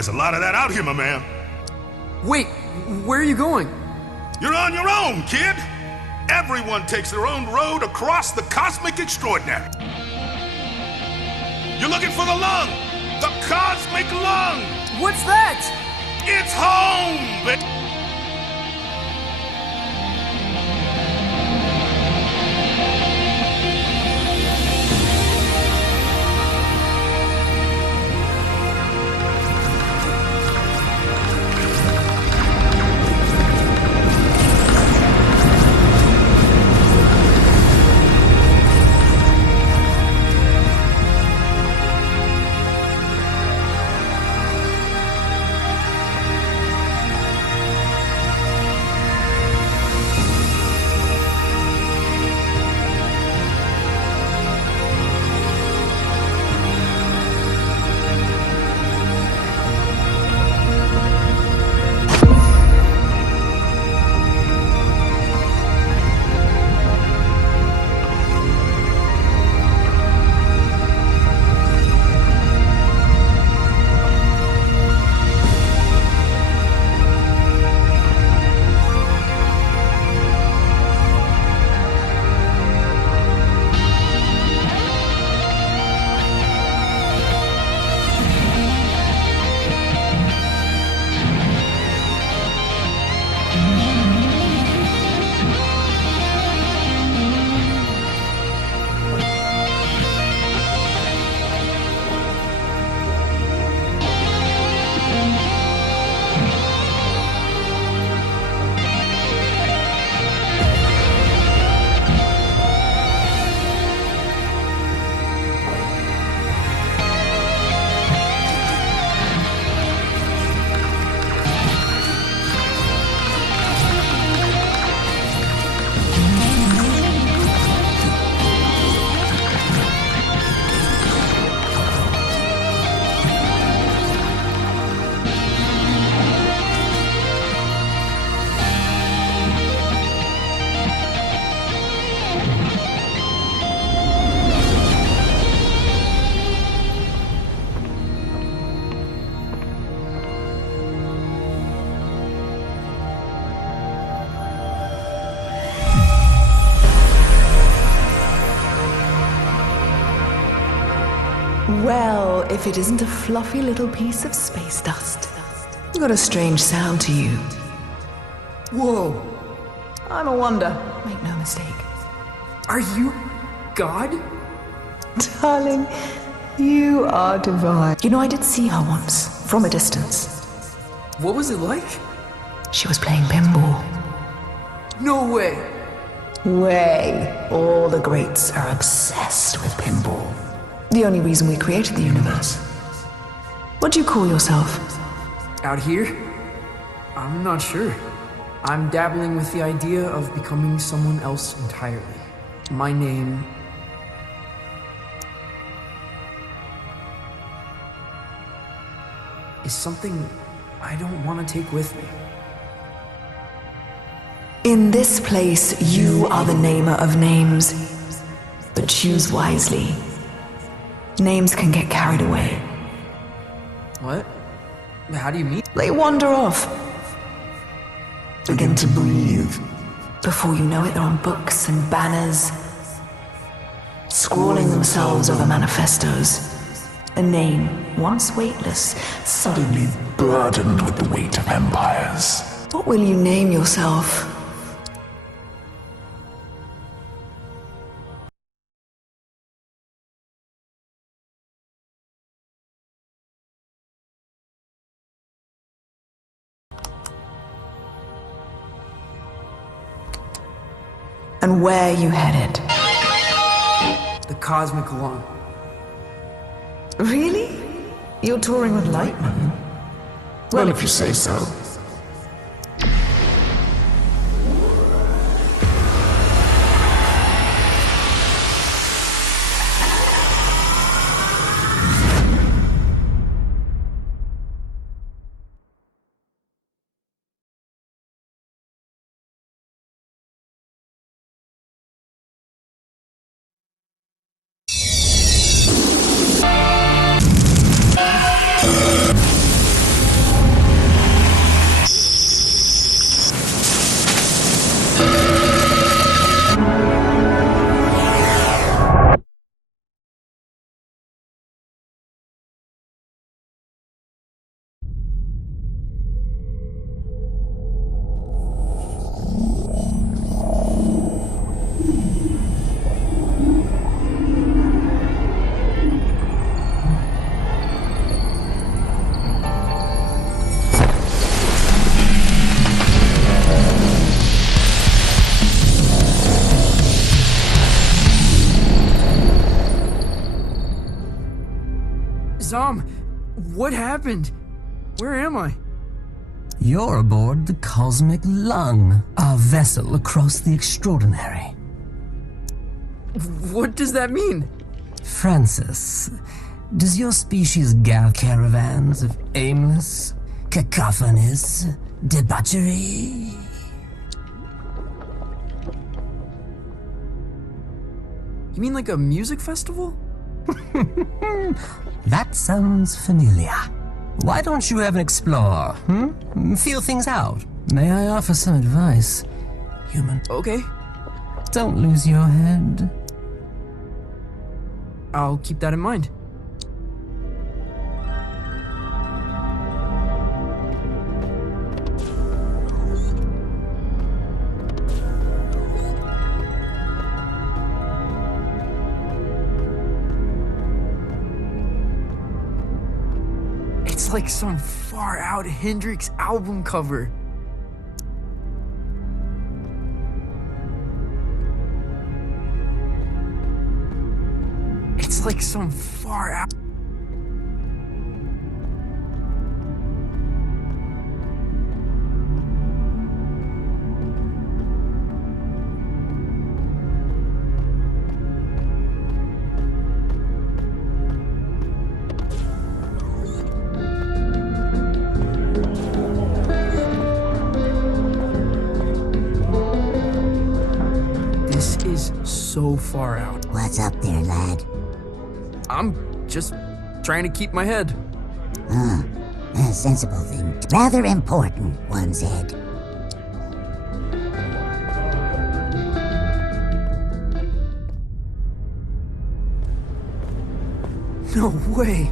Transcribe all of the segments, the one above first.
There's a lot of that out here, my man. Wait, where are you going? You're on your own, kid. Everyone takes their own road across the cosmic extraordinary. You're looking for the lung, the cosmic lung. What's that? It's home, baby. Well, if it isn't a fluffy little piece of space dust. You got a strange sound to you. Whoa, I'm a wonder, make no mistake. are you God? Darling, you are divine. You know, I did see her once, from a distance. What was it like? She was playing pinball. No way. Way. All the greats are obsessed with pinball. The only reason we created the universe. What do you call yourself? Out here? I'm not sure. I'm dabbling with the idea of becoming someone else entirely. My name... is something I don't want to take with me. In this place, you are the namer of names. But choose wisely. Names can get carried away. What? How do you mean? They wander off. Begin to breathe. Before you know it, they're on books and banners, scrawling themselves over manifestos. A name, once weightless, Suddenly burdened with the weight of empires. What will you name yourself? And where you headed? The cosmic lung. Really? You're touring with Lightman? Well, if you say so. What happened? Where am I? You're aboard the Cosmic Lung, our vessel across the extraordinary. What does that mean? Francis, does your species gather caravans of aimless, cacophonous debauchery? You mean like a music festival? That sounds familiar. Why don't you ever explore, Feel things out. May I offer some advice, human? Okay, Don't lose your head. I'll keep that in mind. It's like some far-out Hendrix album cover. It's like some far-out... This is so far out. What's up there, lad? I'm just trying to keep my head. A sensible thing. Rather important, one said. No way!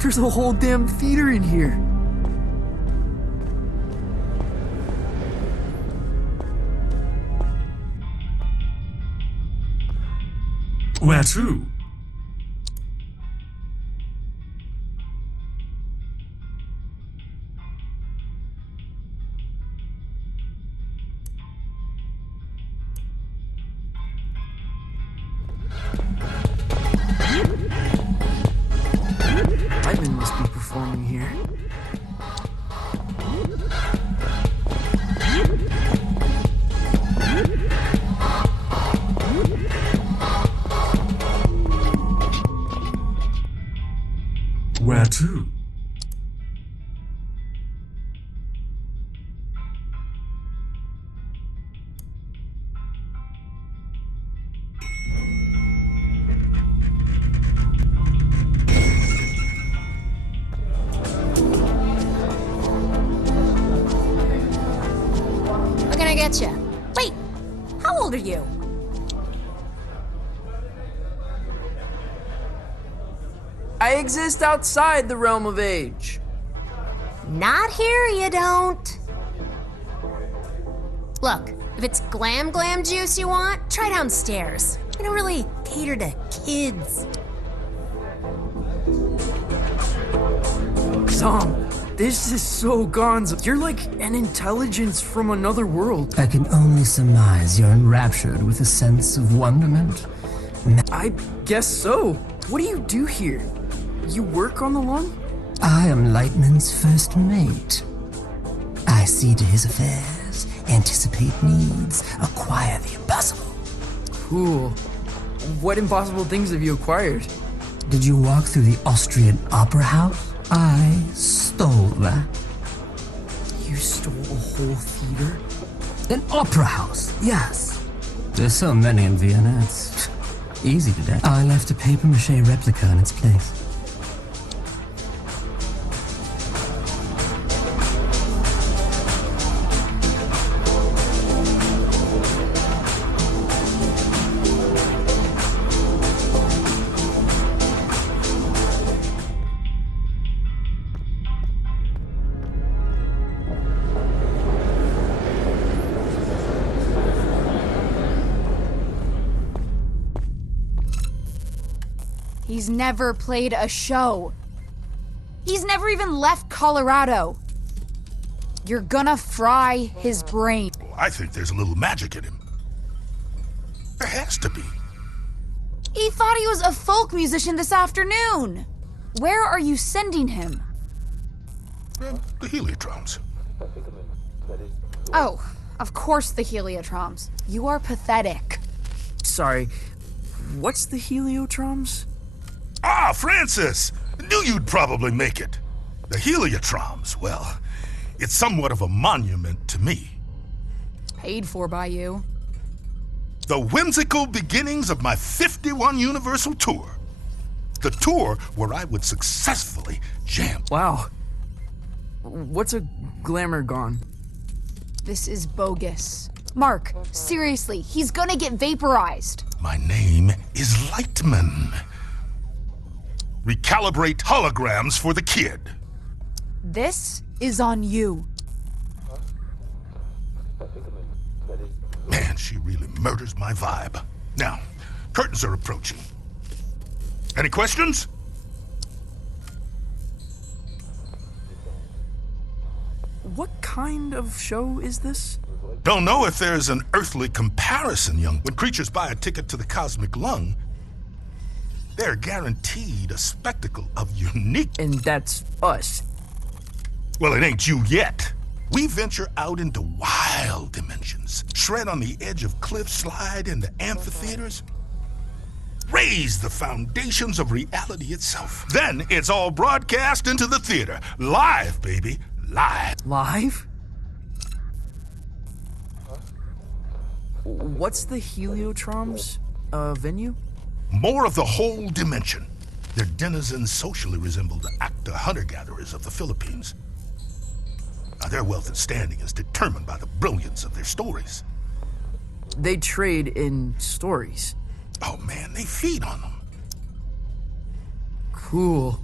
There's a whole damn theater in here! Where to? Ivan must be performing here. Where to? What can I get you? Wait, how old are you? I exist outside the realm of age. Not here, you don't. Look, if it's glam juice you want, try downstairs. We don't really cater to kids. Zom, this is so gonzo. You're like an intelligence from another world. I can only surmise you're enraptured with a sense of wonderment. I guess so. What do you do here? You work on the lung? I am Lightman's first mate. I see to his affairs, anticipate needs, acquire the impossible. Cool. What impossible things have you acquired? Did you walk through the Austrian Opera House? I stole that. You stole a whole theater? An opera house, yes. There's so many in Vienna, it's easy today. I left a papier-mâché replica in its place. He's never played a show. He's never even left Colorado. You're gonna fry his brain. I think there's a little magic in him. There has to be. He thought he was a folk musician this afternoon. Where are you sending him? The Heliotroms. Oh, of course the Heliotroms. You are pathetic. Sorry, what's the Heliotroms? Ah, Francis! Knew you'd probably make it. The Heliotroms, well, it's somewhat of a monument to me. Paid for by you. The whimsical beginnings of my 51 Universal Tour. The tour where I would successfully jam. Wow. What's a glamour gone? This is bogus. Mark, seriously, he's gonna get vaporized. My name is Lightman. Recalibrate holograms for the kid. This is on you. Man, she really murders my vibe. Now, curtains are approaching. Any questions? What kind of show is this? Don't know if there's an earthly comparison, young. When creatures buy a ticket to the cosmic lung, they're guaranteed a spectacle of unique. And that's us. Well, it ain't you yet. We venture out into wild dimensions, shred on the edge of cliffs, slide into amphitheaters, raise the foundations of reality itself. Then it's all broadcast into the theater. Live, baby. Live. Live? What's the Heliotroms venue? More of the whole dimension. Their denizens socially resemble the actor hunter-gatherers of the Philippines. Now, their wealth and standing is determined by the brilliance of their stories. They trade in stories. Oh man, they feed on them. Cool.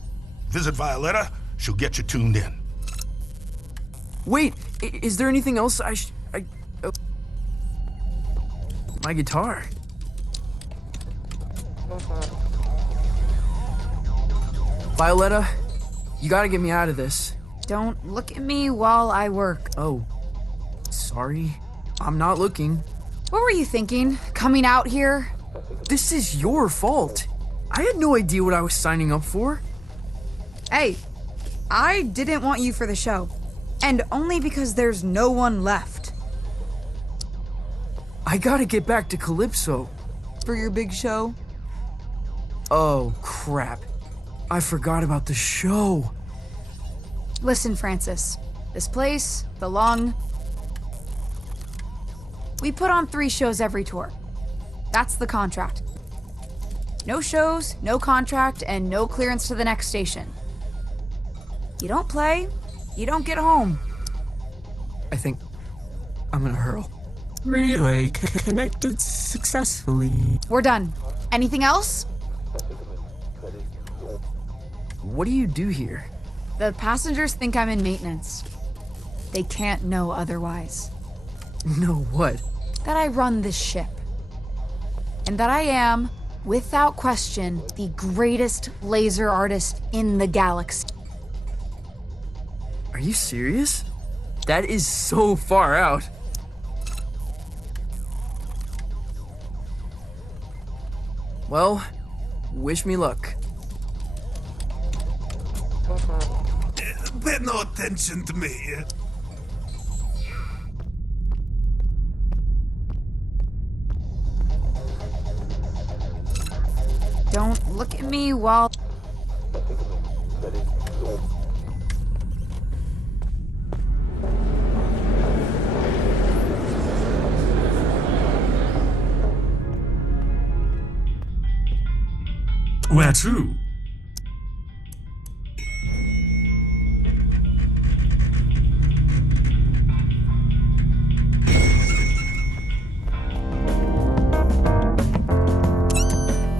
Visit Violetta, she'll get you tuned in. Wait, is there anything else oh. My guitar. Violetta, you gotta get me out of this. Don't look at me while I work. Oh, sorry. I'm not looking. What were you thinking? Coming out here? This is your fault. I had no idea what I was signing up for. Hey, I didn't want you for the show. And only because there's no one left. I gotta get back to Calypso. For your big show? Oh, crap. I forgot about the show. Listen, Francis. This place, the Lung. We put on 3 shows every tour. That's the contract. No shows, no contract, and no clearance to the next station. You don't play, you don't get home. I think I'm gonna hurl. Relay connected successfully. We're done. Anything else? What do you do here? The passengers think I'm in maintenance. They can't know otherwise. No, what? That I run this ship. And that I am, without question, the greatest laser artist in the galaxy. Are you serious? That is so far out. Well, wish me luck. Pay no attention to me. Don't look at me while... Where to?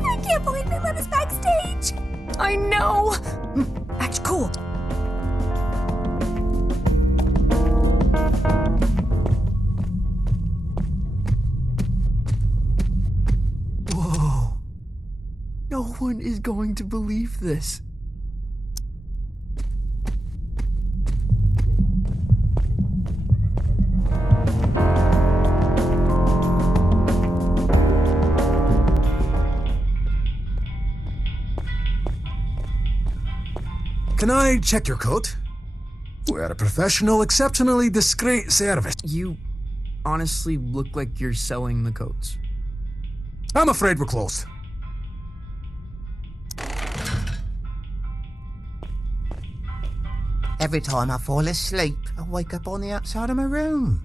I can't believe they let us backstage. I know! Act cool. Whoa. No one is going to believe this. Can I check your coat? We're a professional, exceptionally discreet service. You honestly look like you're selling the coats. I'm afraid we're closed. Every time I fall asleep, I wake up on the outside of my room.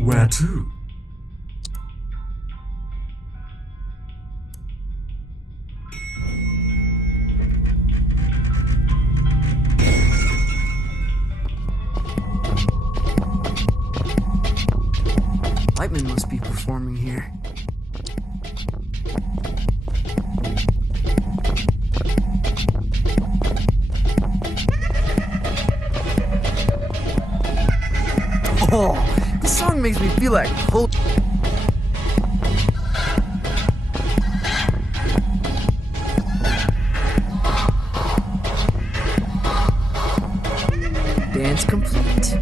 Where to? Lightman must be performing here. Oh, this song makes me feel like hope. Dance complete.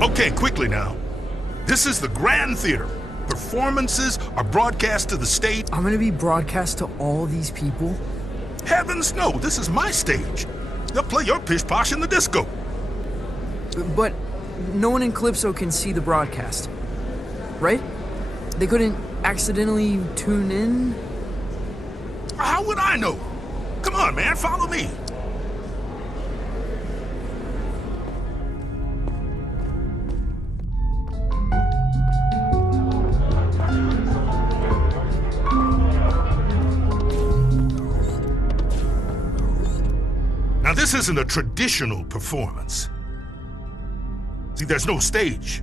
Okay, quickly now. This is the Grand Theater. Performances are broadcast to the stage. I'm gonna be broadcast to all these people? Heavens no, this is my stage. They'll play your pish posh in the disco. But no one in Calypso can see the broadcast, right? They couldn't accidentally tune in? How would I know? Come on, man, follow me. Now, this isn't a traditional performance. See, there's no stage.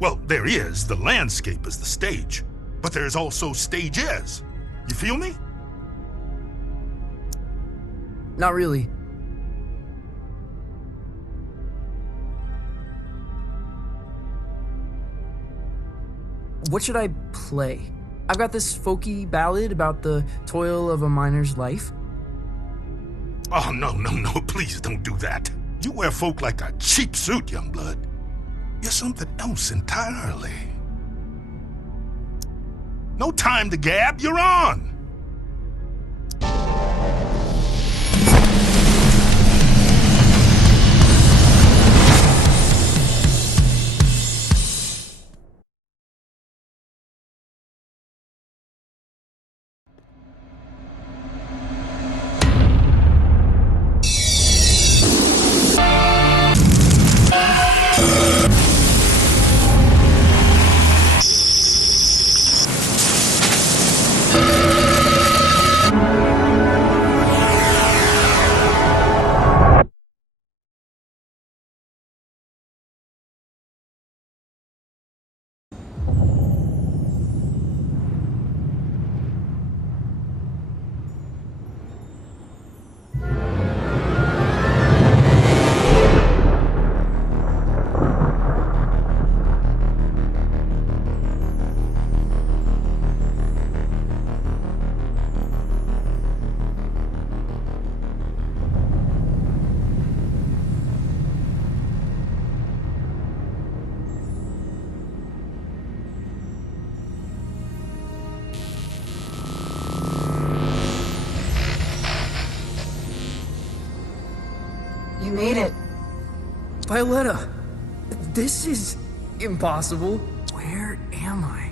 Well, there is. The landscape is the stage. But there's also stages. You feel me? Not really. What should I play? I've got this folky ballad about the toil of a miner's life. Oh, no, please don't do that. You wear folk like a cheap suit, young blood. You're something else entirely. No time to gab, you're on! You made it. Violetta, this is impossible. Where am I?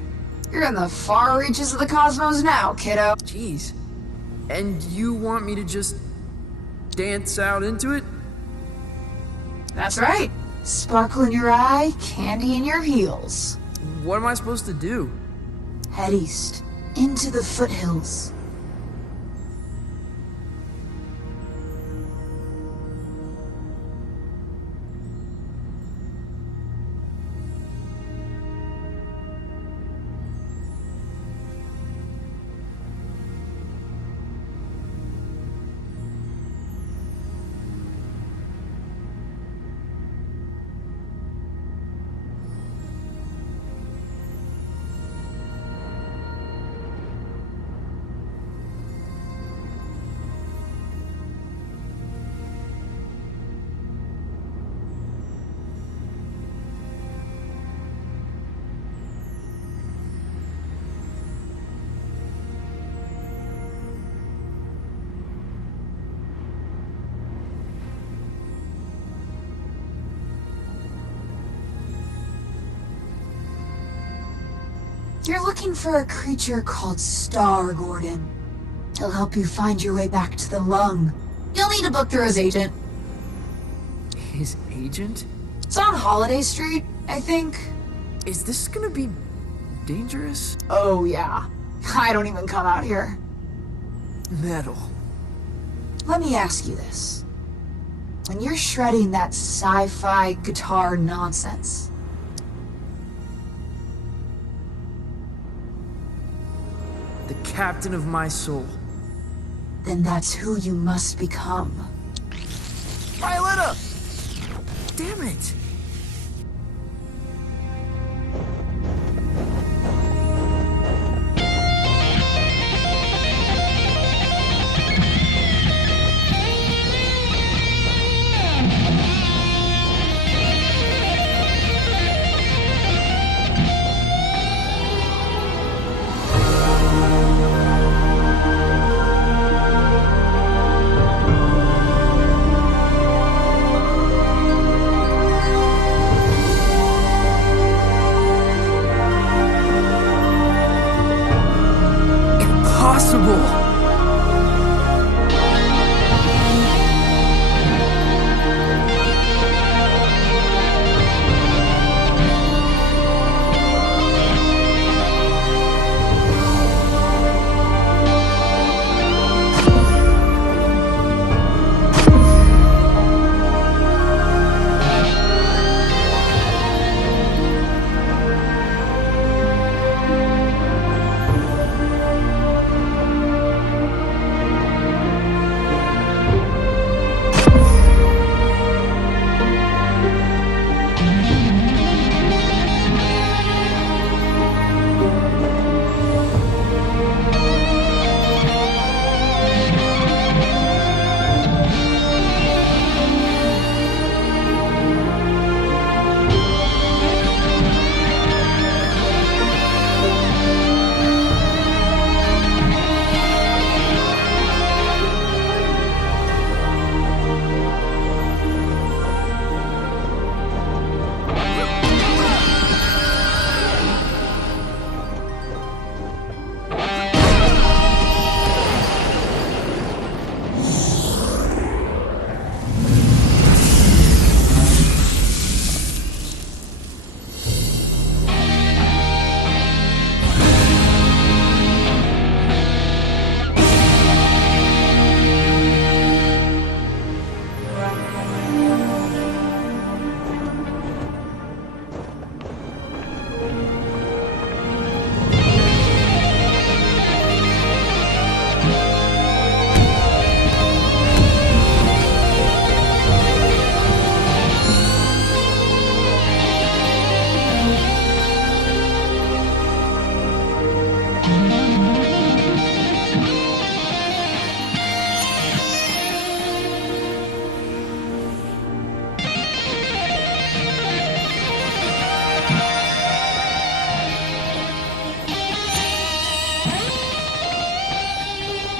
You're in the far reaches of the cosmos now, kiddo. Jeez. And you want me to just dance out into it? That's right. Sparkle in your eye, candy in your heels. What am I supposed to do? Head east, into the foothills. You're looking for a creature called Star, Gordon. He'll help you find your way back to the lung. You'll need to book through his agent. His agent? It's on Holiday Street, I think. Is this gonna be dangerous? Oh, yeah. I don't even come out here. Metal. Let me ask you this. When you're shredding that sci-fi guitar nonsense, The captain of my soul. then that's who you must become. Violetta! Damn it! Impossible!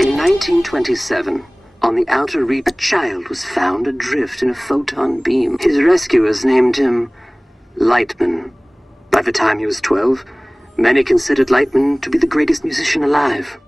In 1927, on the outer reef, a child was found adrift in a photon beam. His rescuers named him Lightman. By the time he was 12, many considered Lightman to be the greatest musician alive.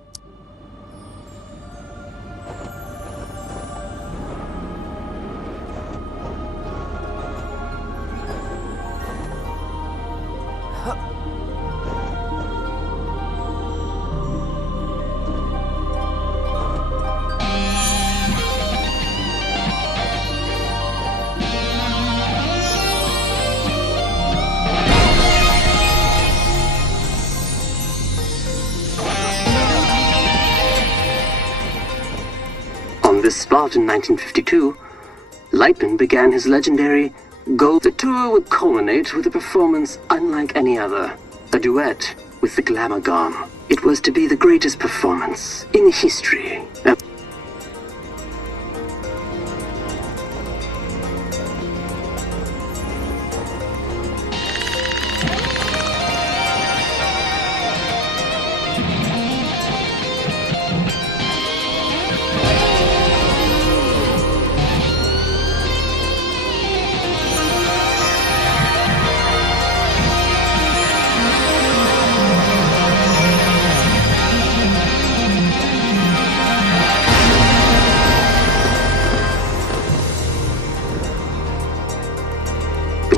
On this spot in 1952, Lightman began his legendary Gold. The tour would culminate with a performance unlike any other, a duet with the Glamour Gone. It was to be the greatest performance in history.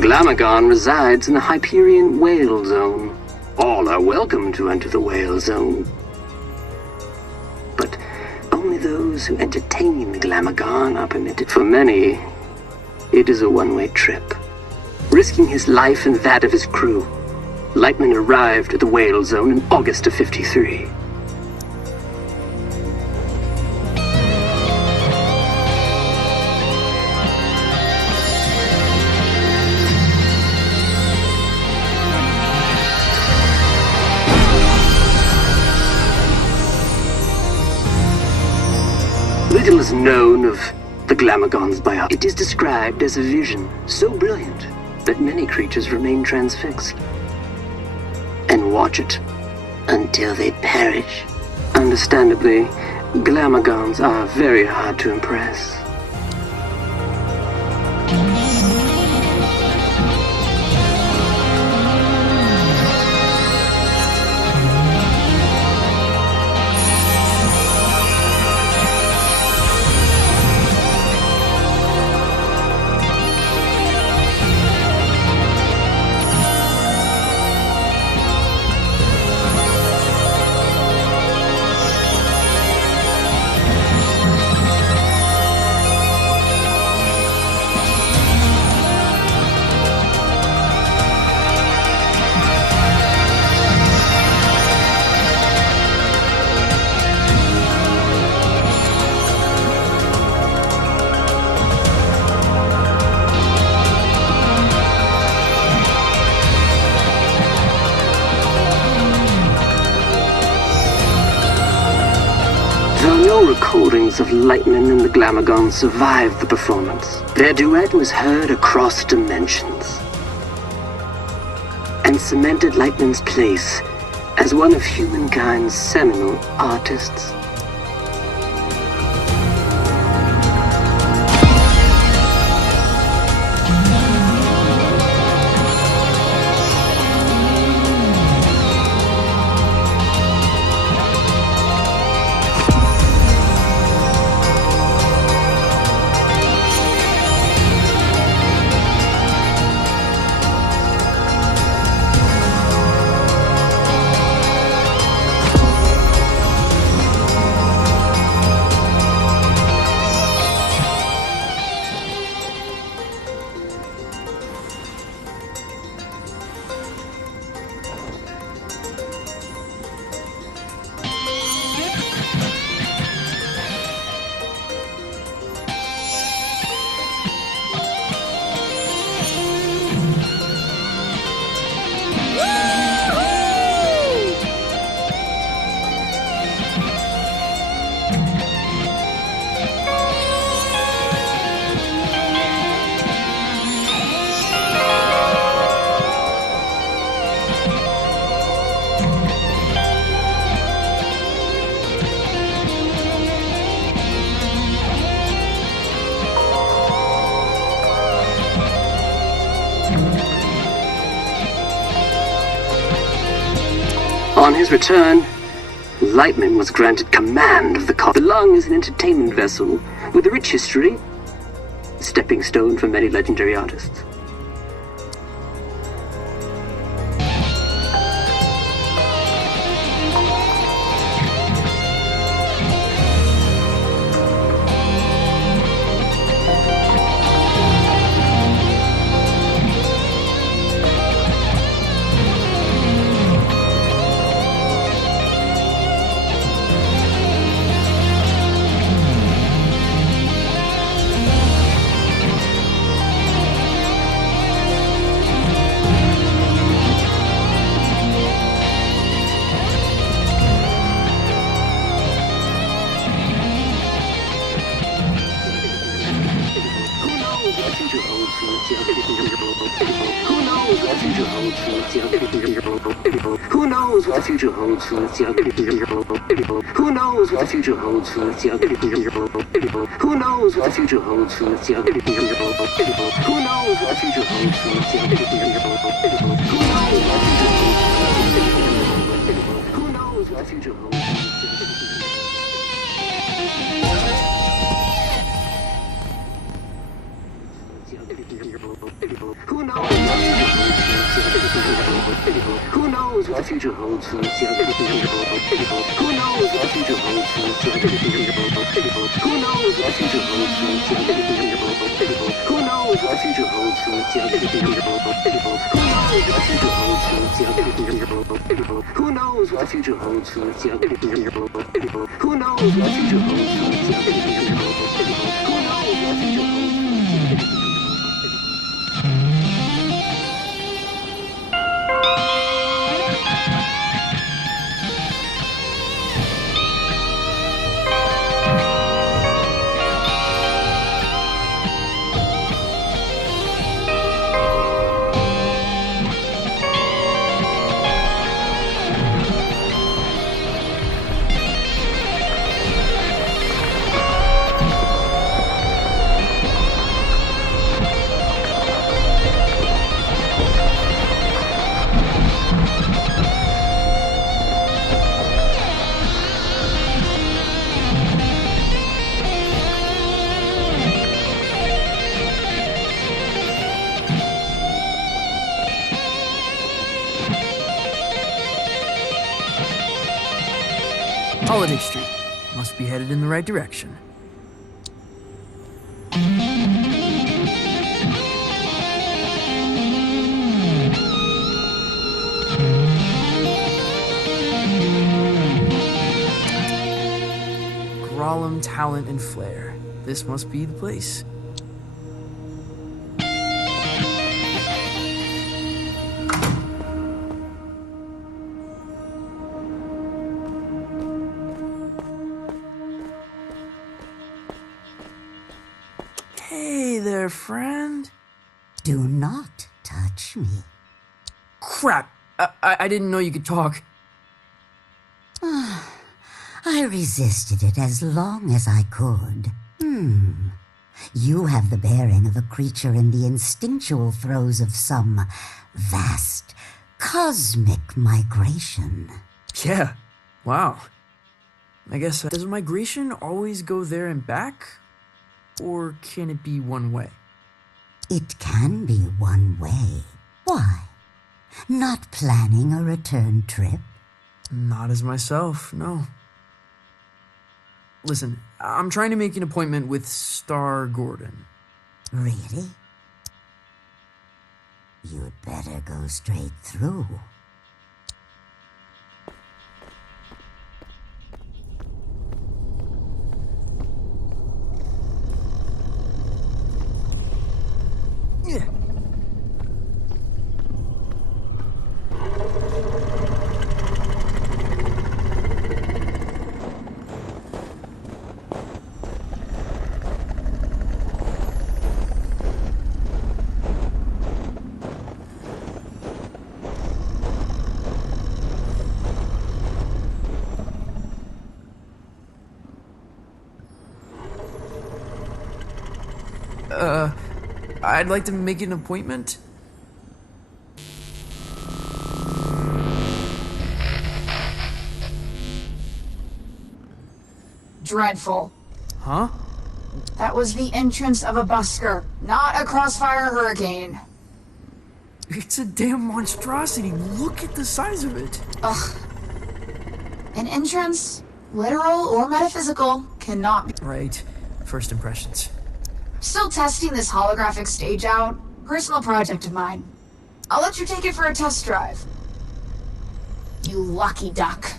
Glamagon resides in the Hyperion Whale Zone. All are welcome to enter the Whale Zone. But only those who entertain the Glamagon are permitted. For many, it is a one-way trip. Risking his life and that of his crew, Lightman arrived at the Whale Zone in August of '53. Little is known of the Glamagon's biology. It is described as a vision so brilliant that many creatures remain transfixed and watch it until they perish. Understandably, Glamagons are very hard to impress. Though no recordings of Lightman and the Glamagon survived the performance, their duet was heard across dimensions and cemented Lightman's place as one of humankind's seminal artists. On his return, Lightman was granted command of the car. The Lung is an entertainment vessel with a rich history, a stepping stone for many legendary artists. Who knows what the future holds for the Who knows what the future holds for the Who knows what the future holds for the Who knows what the future holds for the Who knows what the future holds for the Who knows what the future holds? Who knows? Who knows what the future holds for us young people? Who knows what the future holds for us young people? Who knows what the future holds for us young people? Who knows what the future holds for us young people? Who knows what the future holds for us young people? Who knows what the future holds for us young people? Who knows what the future holds for us young people? Who knows what the future holds for us young people? Holiday Street. Must be headed in the right direction. Grolem, talent, and flair. This must be the place. Hey there, friend. Do not touch me. Crap! I didn't know you could talk. I resisted it as long as I could. You have the bearing of a creature in the instinctual throes of some vast, cosmic migration. Yeah. Wow. I guess, does migration always go there and back? Or can it be one way? It can be one way. Why? Not planning a return trip? Not as myself, no. Listen, I'm trying to make an appointment with Star Gordon. Really? You'd better go straight through. Yeah. I'd like to make an appointment. Dreadful. Huh? That was the entrance of a busker, not a crossfire hurricane. It's a damn monstrosity. Look at the size of it. Ugh. An entrance, literal or metaphysical, cannot be. Right. First impressions. Still testing this holographic stage out. Personal project of mine. I'll let you take it for a test drive. You lucky duck.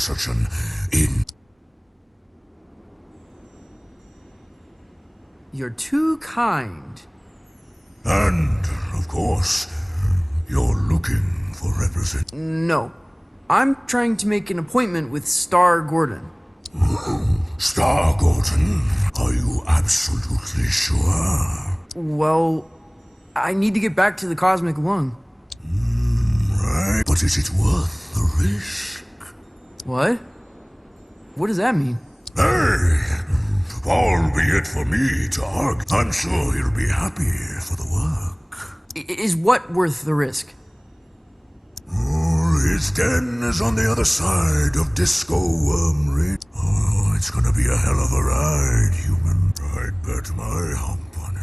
such an in... You're too kind. And, of course, you're looking for represent... No. I'm trying to make an appointment with Star Gordon. Star Gordon, are you absolutely sure? Well, I need to get back to the Cosmic Lung. Right, but is it worth the risk? What? What does that mean? Hey, albeit for me to argue, I'm sure he'll be happy for the work. Is what worth the risk? His den is on the other side of Disco Worm Ridge. Oh, it's gonna be a hell of a ride, human. I'd bet my hump on it.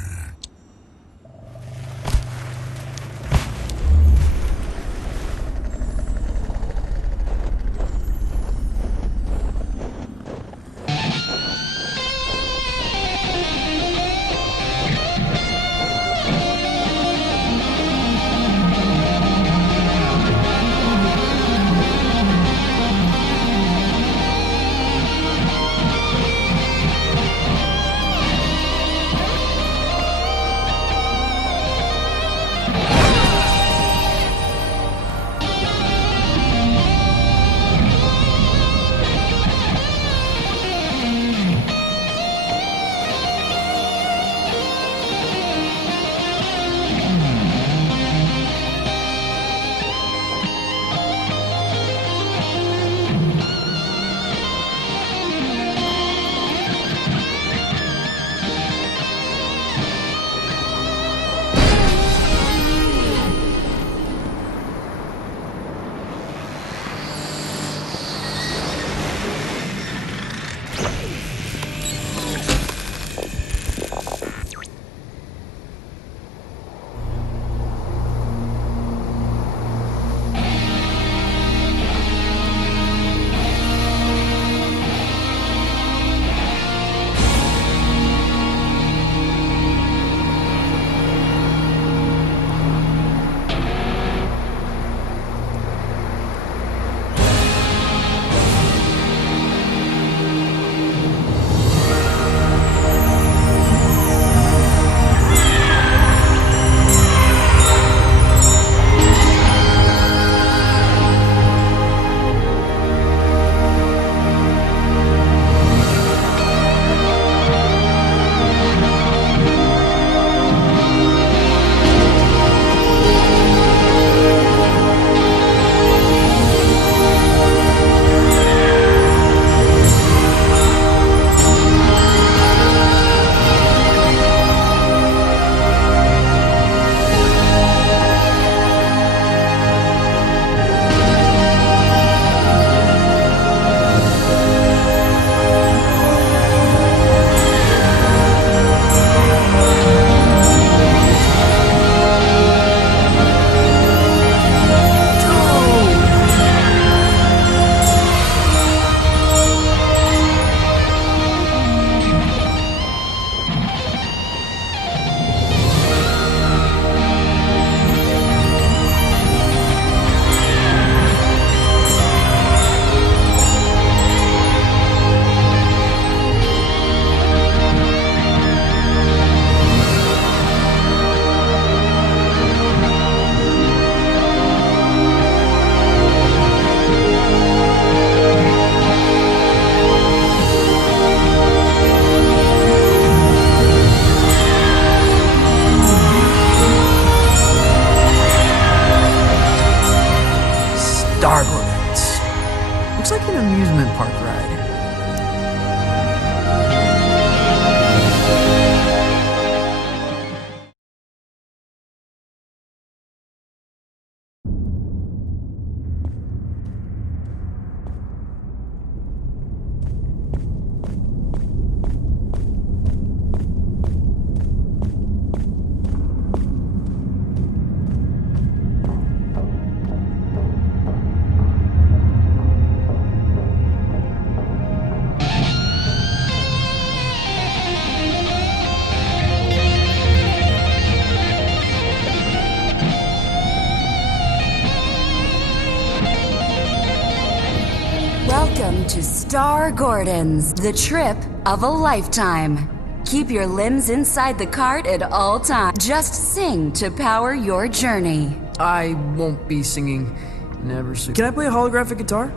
to Star Gordon's, the trip of a lifetime. Keep your limbs inside the cart at all times. Just sing to power your journey. I won't be singing. Never sing. Can I play a holographic guitar?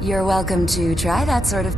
You're welcome to try that sort of...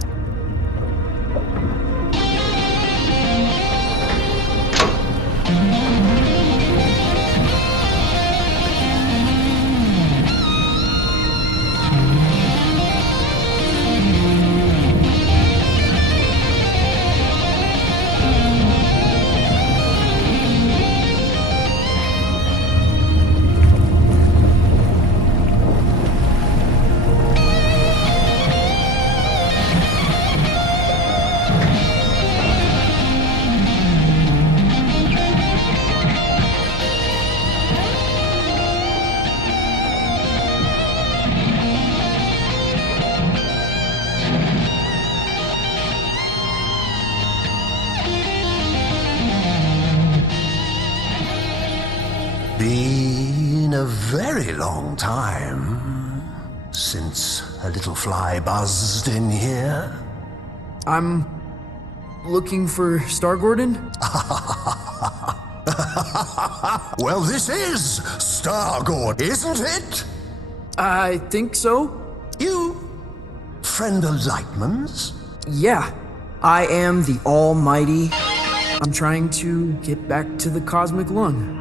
Been a very long time since a little fly buzzed in here. I'm looking for Star Gordon. Well, this is Star Gordon, isn't it? I think so. You friend of Lightman's? Yeah, I am the Almighty. I'm trying to get back to the Cosmic Lung.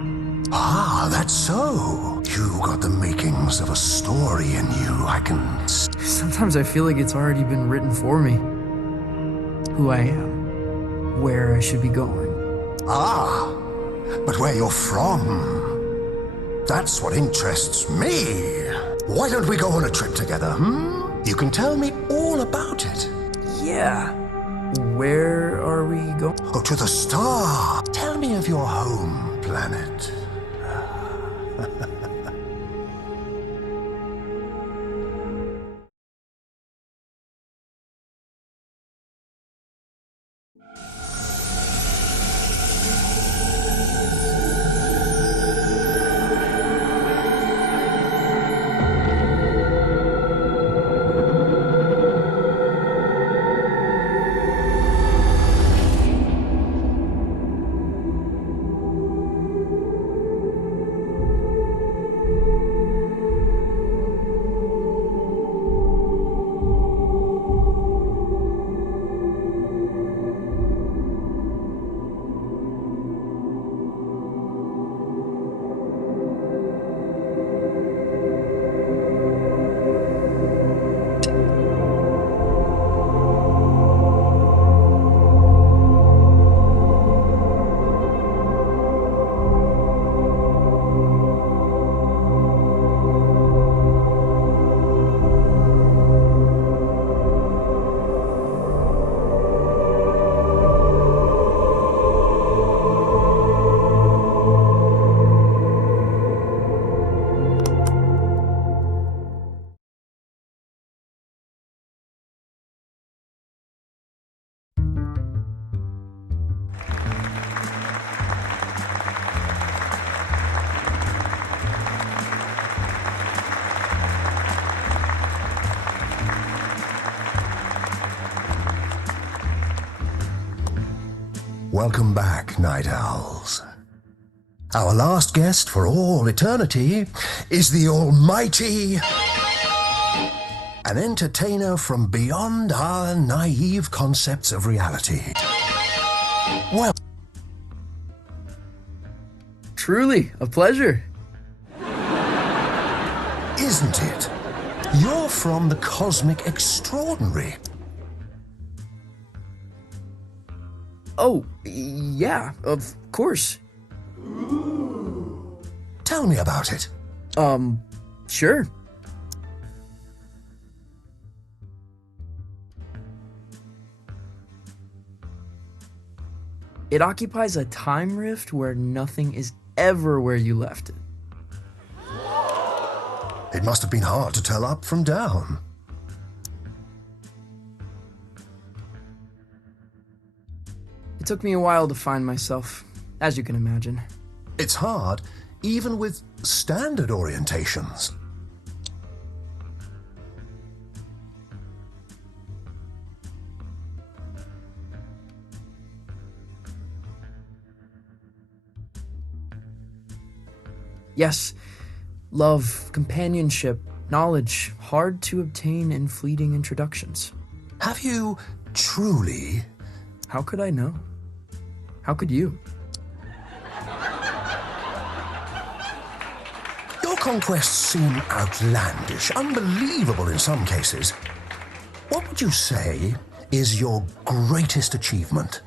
Ah, that's so. You got the makings of a story in you, I can... Sometimes I feel like it's already been written for me. Who I am, where I should be going. Ah, but where you're from, that's what interests me. Why don't we go on a trip together, You can tell me all about it. Yeah. Where are we going? Oh, to the star. Tell me of your home planet. Welcome back, Night Owls. Our last guest for all eternity is the Almighty, an entertainer from beyond our naive concepts of reality. Well, Truly, a pleasure. Isn't it? You're from the Cosmic Extraordinary. Oh, yeah, of course. Tell me about it. Sure. It occupies a time rift where nothing is ever where you left it. It must have been hard to tell up from down. It took me a while to find myself, as you can imagine. It's hard, even with standard orientations. Yes, love, companionship, knowledge, hard to obtain in fleeting introductions. Have you truly? How could I know? How could you? Your conquests seem outlandish, unbelievable in some cases. What would you say is your greatest achievement?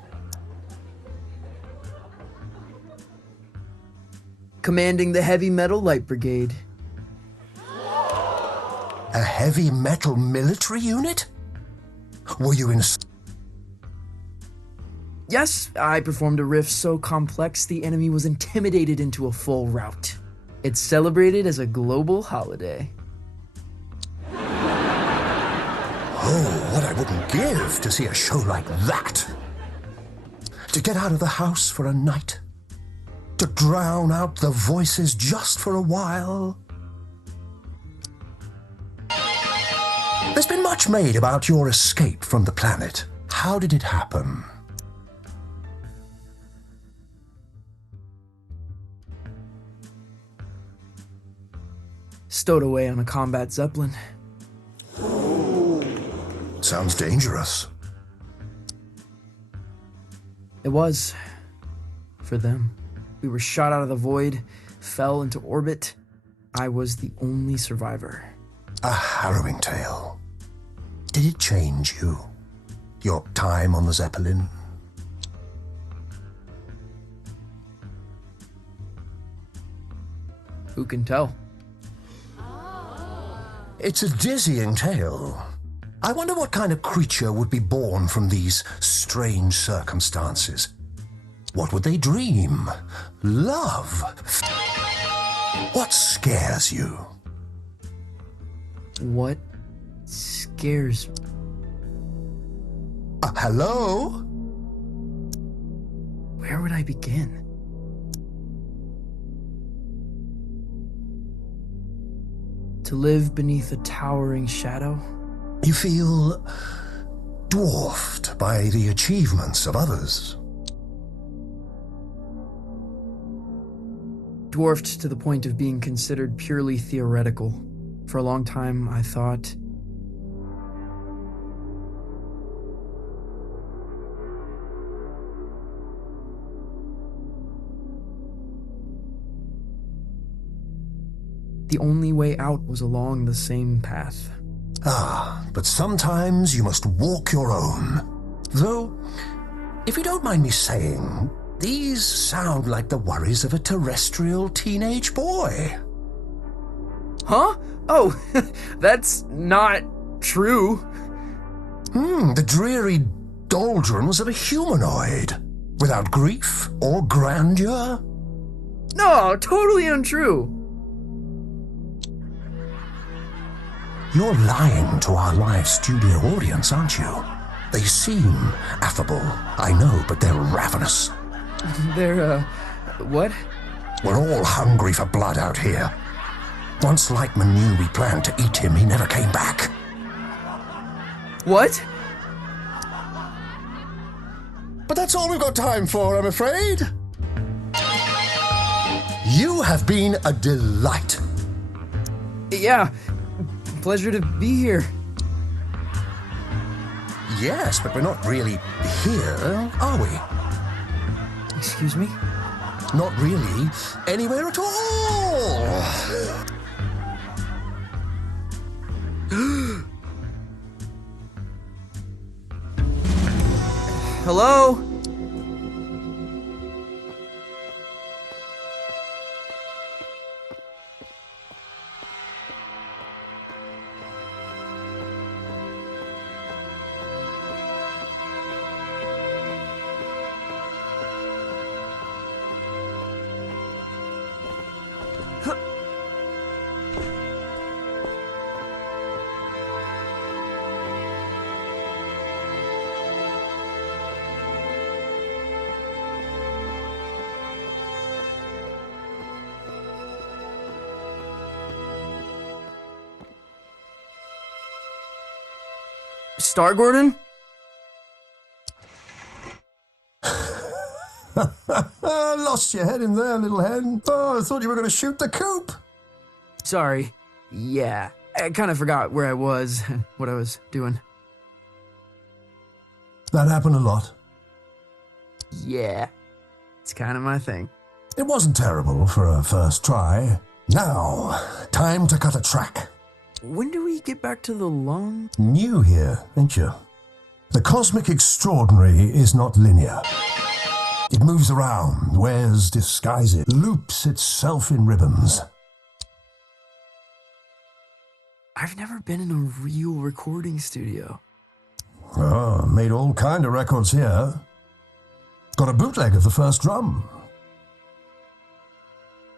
Commanding the Heavy Metal Light Brigade. A heavy metal military unit? Were you in... Yes, I performed a riff so complex the enemy was intimidated into a full rout. It's celebrated as a global holiday. Oh, what I wouldn't give to see a show like that. To get out of the house for a night. To drown out the voices just for a while. There's been much made about your escape from the planet. How did it happen? Stowed away on a combat zeppelin. Sounds dangerous. It was. For them. We were shot out of the void, fell into orbit. I was the only survivor. A harrowing tale. Did it change you? Your time on the Zeppelin? Who can tell? It's a dizzying tale. I wonder what kind of creature would be born from these strange circumstances. What would they dream? Love? What scares you? What scares me? Hello? Where would I begin? To live beneath a towering shadow? You feel dwarfed by the achievements of others. Dwarfed to the point of being considered purely theoretical. For a long time, I thought... the only way out was along the same path. Ah, but sometimes you must walk your own. Though, if you don't mind me saying, these sound like the worries of a terrestrial teenage boy. Huh? Oh, that's not true. The dreary doldrums of a humanoid, without grief or grandeur. No, totally untrue. You're lying to our live studio audience, aren't you? They seem affable, I know, but they're ravenous. They're, what? We're all hungry for blood out here. Once Lightman knew we planned to eat him, he never came back. What? But that's all we've got time for, I'm afraid. You have been a delight. Yeah, pleasure to be here. Yes, but we're not really here, are we? Excuse me? Not really anywhere at all. Hello? Star Gordon? Lost your head in there, little hen. Oh, I thought you were going to shoot the coop. Sorry. Yeah, I kind of forgot where I was and what I was doing. That happened a lot. Yeah, it's kind of my thing. It wasn't terrible for a first try. Now, time to cut a track. When do we get back to the long? New here, ain't you? The cosmic extraordinary is not linear. It moves around, wears disguises, loops itself in ribbons. I've never been in a real recording studio. Oh, made all kind of records here. Got a bootleg of the first drum.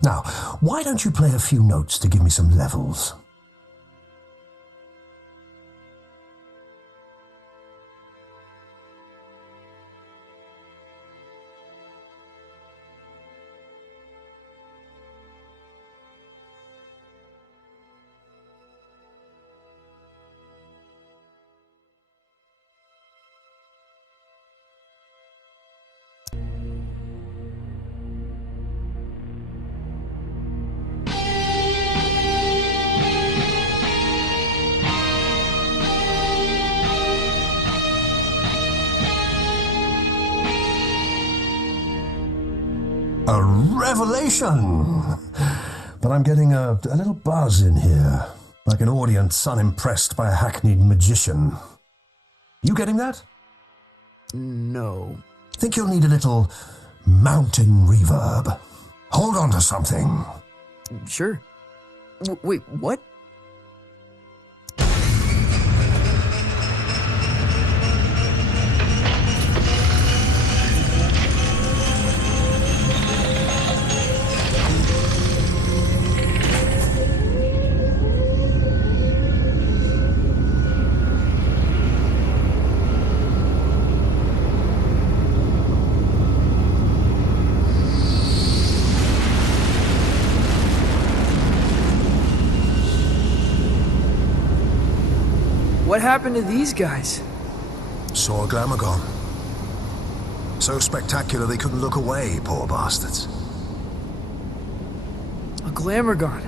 Now, why don't you play a few notes to give me some levels? A revelation! But I'm getting a little buzz in here, like an audience unimpressed by a hackneyed magician. You getting that? No. Think you'll need a little mountain reverb. Hold on to something. Sure. Wait, what? What happened to these guys? Saw a Glamogon. So spectacular they couldn't look away, poor bastards. A Glamogon.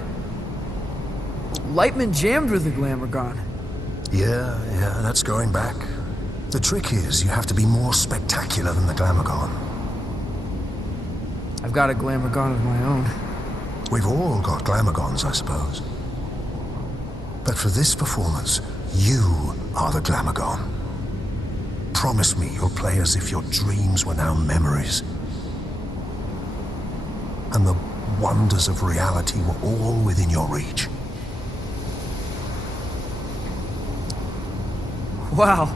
Lightman jammed with a Glamogon. Yeah, that's going back. The trick is you have to be more spectacular than the Glamogon. I've got a Glamogon of my own. We've all got Glamogons, I suppose. But for this performance, you are the Glamogon. Promise me you'll play as if your dreams were now memories. And the wonders of reality were all within your reach. Wow.